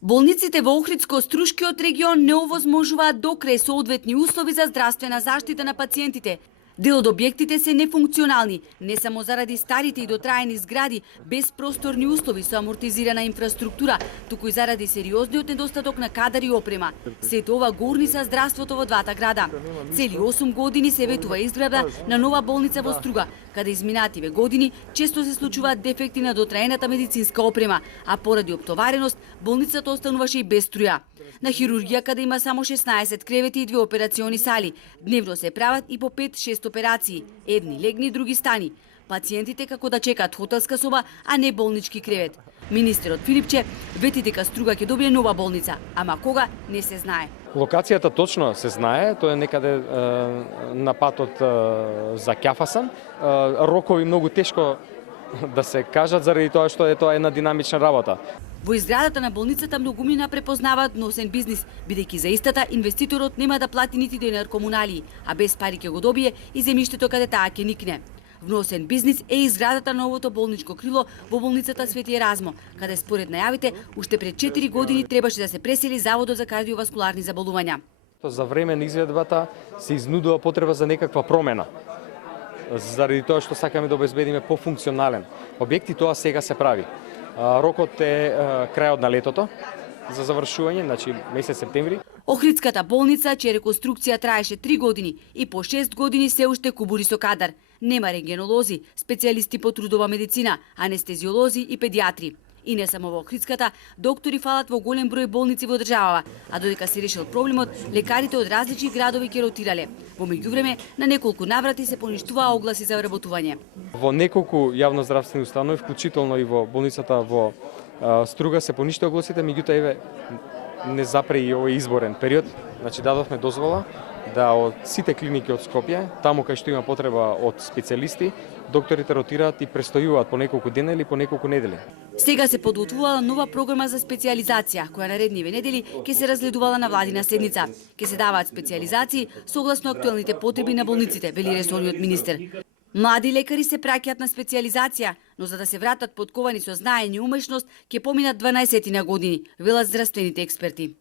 Болниците во Охридско-Струшкиот регион не овозможуваат докрај соодветни услови за здравствена заштита на пациентите. Дел од објектите се нефункционални, не само заради старите и дотраени згради без просторни услови со амортизирана инфраструктура, туку и заради сериозниот недостаток на кадар и опрема. Сето ова го урниса здравството во двата града. Цели 8 години се ветува изградба на нова болница во Струга, каде изминативе години често се случуваат дефекти на дотраената медицинска опрема, а поради оптовареност болницата остануваше и без струја. На хирургија, каде има само 16 кревети и 2 операциони сали, дневно се прават и по 5-6 операции, едни легни, други стани. Пациентите како да чекаат хотелска соба, а не болнички кревет. Министерот Филипче вети дека Струга ќе добие нова болница, ама кога не се знае. Локацијата точно се знае, тоа е некаде на патот за Ќафасан. Рокови многу тешко да се кажат заради тоа што е тоа една динамична работа. Во изградата на болницата многумина препознаваат носен бизнис, бидејќи за истата инвеститорот нема да плати нити денар комуналии, а без пари ќе го добие и земјиштето каде таа ќе никне. Вносен бизнис е изградата на новото болничко крило во болницата Свети Еразмо, каде според најавите уште пред 4 години требаше да се пресели Заводот за кардиоваскуларни заболувања. За време на изградбата се изнудува потреба за некаква промена. Заради тоа што сакаме да обезбедиме пофункционален објект и тоа сега се прави. Рокот е крајот на летото за завршување, значи месец септември. Охридската болница, чија реконструкција траеше 3 години и по 6 години се уште кубури со кадар. Нема рентгенолози, специјалисти по трудова медицина, анестезиолози и педиатри. И не само во Охридската, доктори фалат во голем број болници во државава, а додека се решил проблемот, лекарите од различни градови ќе ротирале. Во меѓувреме, на неколку наврати се поништуваа огласи за вработување. Во неколку јавноздравствени установи, вклучително и во болницата во Струга, се поништија огласите, меѓутоа еве не запре и овој изборен период. Значи дадовме дозвола да од сите клиники од Скопје, таму кај што има потреба од специјалисти, докторите ротираат и престојуваат по неколку дена или по неколку недели. Сега се подготвувала нова програма за специјализација, која наредниве недели ќе се разгледувала на владина седница. Ќе се даваат специјализации согласно актуелните потреби на болниците, вели ресорниот министер. Млади лекари се праќаат на специјализација, но за да се вратат подковани со знаење и умешност, ќе поминат 12 години, велат здравствените експерти.